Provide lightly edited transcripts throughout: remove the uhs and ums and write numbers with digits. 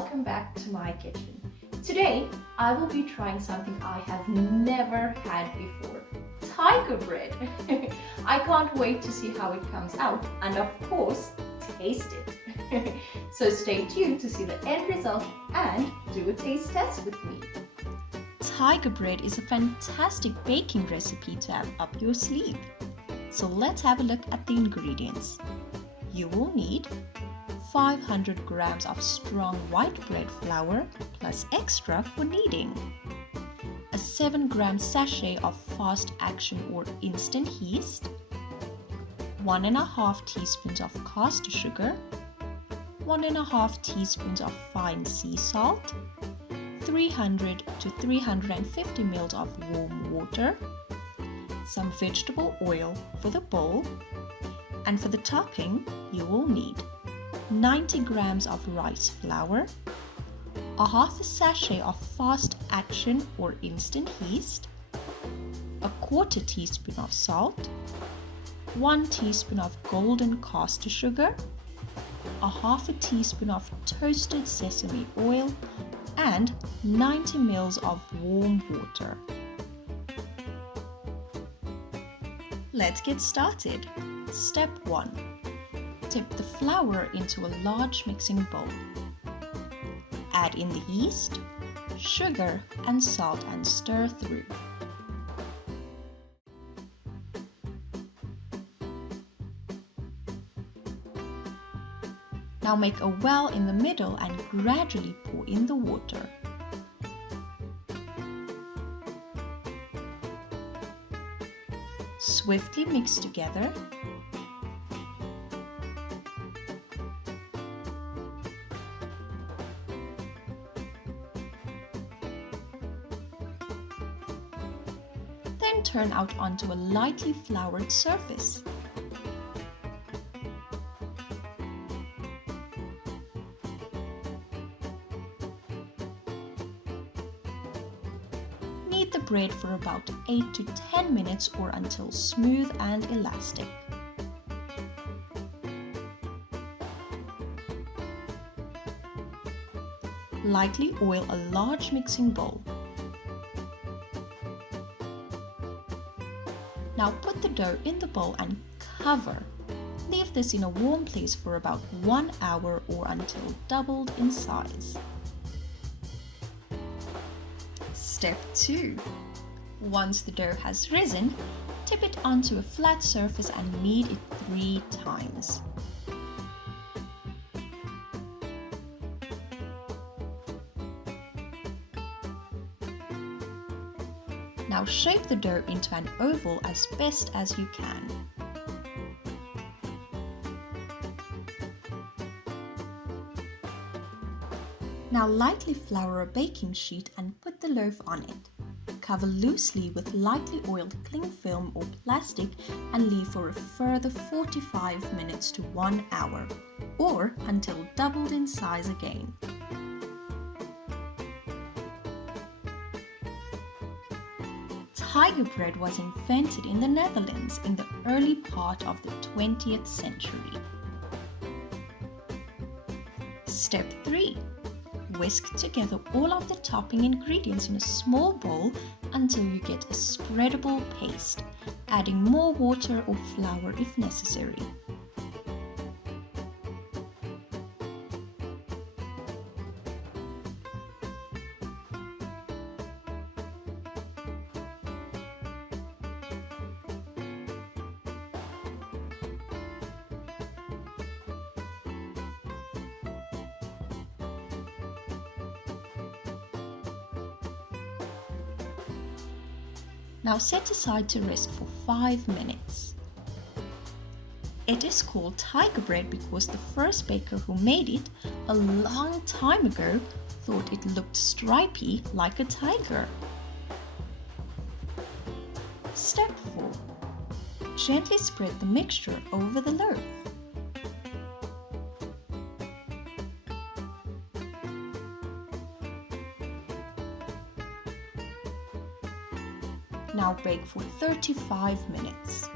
welcome back to my kitchen. Today I will be trying something I have never had before. Tiger bread. I can't wait to see how it comes out and of course taste it. So stay tuned to see the end result and do a taste test with me. Tiger bread is a fantastic baking recipe to have up your sleeve. So let's have a look at the ingredients. You will need 500 grams of strong white bread flour plus extra for kneading, a 7-gram sachet of fast action or instant yeast, 1.5 teaspoons of caster sugar, 1.5 teaspoons of fine sea salt, 300 to 350 ml of warm water, some vegetable oil for the bowl, and for the topping you will need 90 grams of rice flour, a half a sachet of fast action or instant yeast, a 1/4 teaspoon of salt, 1 teaspoon of golden caster sugar, a half a teaspoon of toasted sesame oil, and 90 ml of warm water. Let's get started. Step 1. Tip the flour into a large mixing bowl. Add in the yeast, sugar and salt and stir through. Now make a well in the middle and gradually pour in the water. Swiftly mix together. Then turn out onto a lightly floured surface. Knead the bread for about 8 to 10 minutes or until smooth and elastic. Lightly oil a large mixing bowl. Now put the dough in the bowl and cover. Leave this in a warm place for about 1 hour or until doubled in size. Step 2. Once the dough has risen, tip it onto a flat surface and knead it 3 times. Now shape the dough into an oval as best as you can. Now lightly flour a baking sheet and put the loaf on it. Cover loosely with lightly oiled cling film or plastic and leave for a further 45 minutes to 1 hour, or until doubled in size again. Tiger bread was invented in the Netherlands in the early part of the 20th century. Step 3. Whisk together all of the topping ingredients in a small bowl until you get a spreadable paste, adding more water or flour if necessary. Now set aside to rest for 5 minutes. It is called tiger bread because the first baker who made it a long time ago thought it looked stripy like a tiger. Step 4. Gently spread the mixture over the loaf. Now bake for 35 minutes.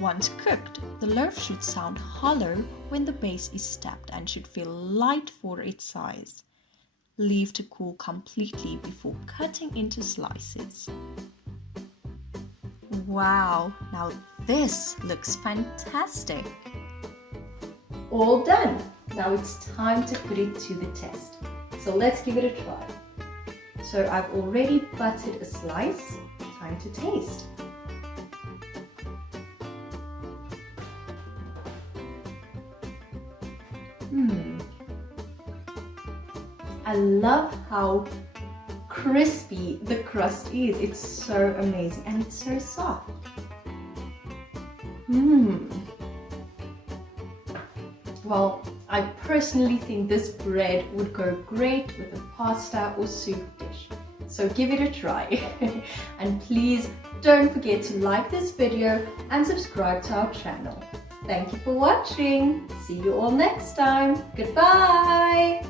Once cooked, the loaf should sound hollow when the base is stepped and should feel light for its size. Leave to cool completely before cutting into slices. Wow, now this looks fantastic! All done! Now it's time to put it to the test. So let's give it a try. So I've already buttered a slice. Time to taste. I love how crispy the crust is. It's so amazing and it's so soft. Well, I personally think this bread would go great with a pasta or soup dish. So give it a try. And please don't forget to like this video and subscribe to our channel. Thank you for watching. See you all next time. Goodbye.